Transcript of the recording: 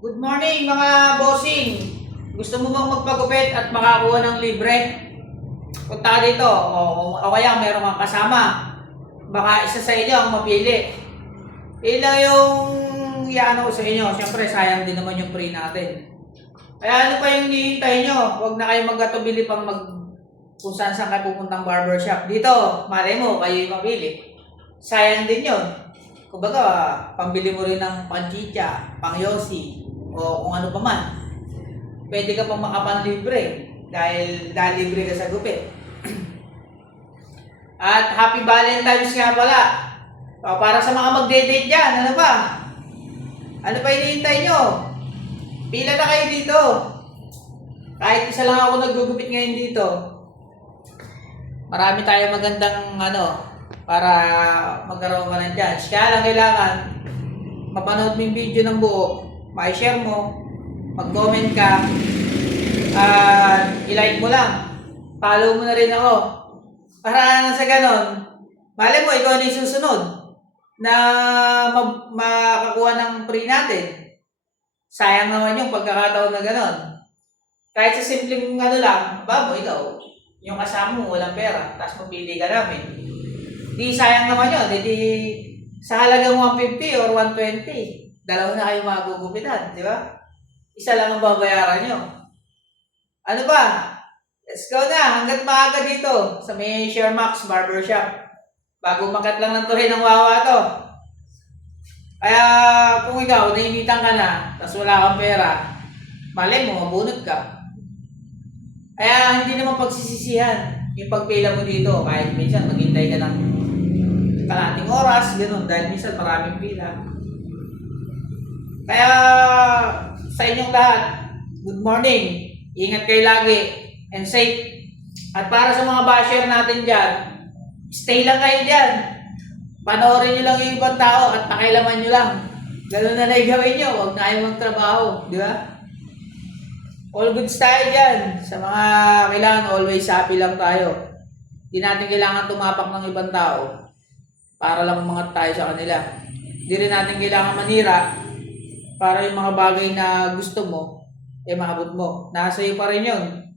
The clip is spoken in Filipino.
Good morning mga bossing! Gusto mo bang magpagupit at makakuha ng libre? Punta ka dito o kaya meron kang kasama. Baka isa sa inyo ang mapili. Ilang yung iano ko sa inyo. Siyempre sayang din naman yung free natin. Kaya ano pa yung hinihintay nyo? Huwag na kayo magkatubili pang kung saan kayo pupuntang barbershop. Dito, malay mo, kayo yung mapili. Sayang din yun. Kumbaga, pambili mo rin ng panchicha, pangyosi, o kung ano pa man. Pwede ka pang makapanlibre dahil libre ka sa gupit. At Happy Valentine's nga pala. Para sa mga magde-date dyan, ano ba? Ano pa hinihintay nyo? Pila na kayo dito. Kahit isa lang ako naggugupit ngayon dito. Marami tayo magandang para magkaroon ka ng chance. Kaya lang kailangan mapanood mo yung video ng buo, ma-share mo, mag-comment ka, i-like mo lang. Follow mo na rin ako. Para sa ganon, malay mo, ikaw na yung susunod na makakuha ng free natin. Sayang naman yung pagkakataon na ganon. Kahit sa simpleng lang, babo, ikaw, yung kasama mo walang pera, tapos mapili ka namin. Di sayang naman yun, di sa halagang 150 or 120, dalawa na kayo magugupitan, di ba? Isa lang ang babayaran nyo. Ano ba? Let's go na, hanggat maaga dito sa may Shermax Barbershop. Bago makat lang ng tuloy ng wawa to. Kaya kung ikaw, nainitan ka na, tapos wala kang pera, malay mo, mabunot ka. Kaya hindi naman pagsisisihan yung pagpila mo dito, kahit minsan maghintay ka ng kalating oras, gano'n, dahil minsan maraming pila. Kaya sa inyong lahat, good morning, ingat kayo lagi, and safe. At para sa mga basher natin dyan, stay lang kayo dyan. Panoorin nyo lang yung ibang tao at pakialaman nyo lang. Gano'n na gawin nyo, huwag na kayo magtrabaho, di ba? All goods tayo dyan. Sa mga kailangan, always happy lang tayo. Hindi natin kailangan tumapak ng ibang tao para lang umangat tayo sa kanila. Hindi rin natin kailangan manira para yung mga bagay na gusto mo, maabot mo. Nasa iyo pa rin yun.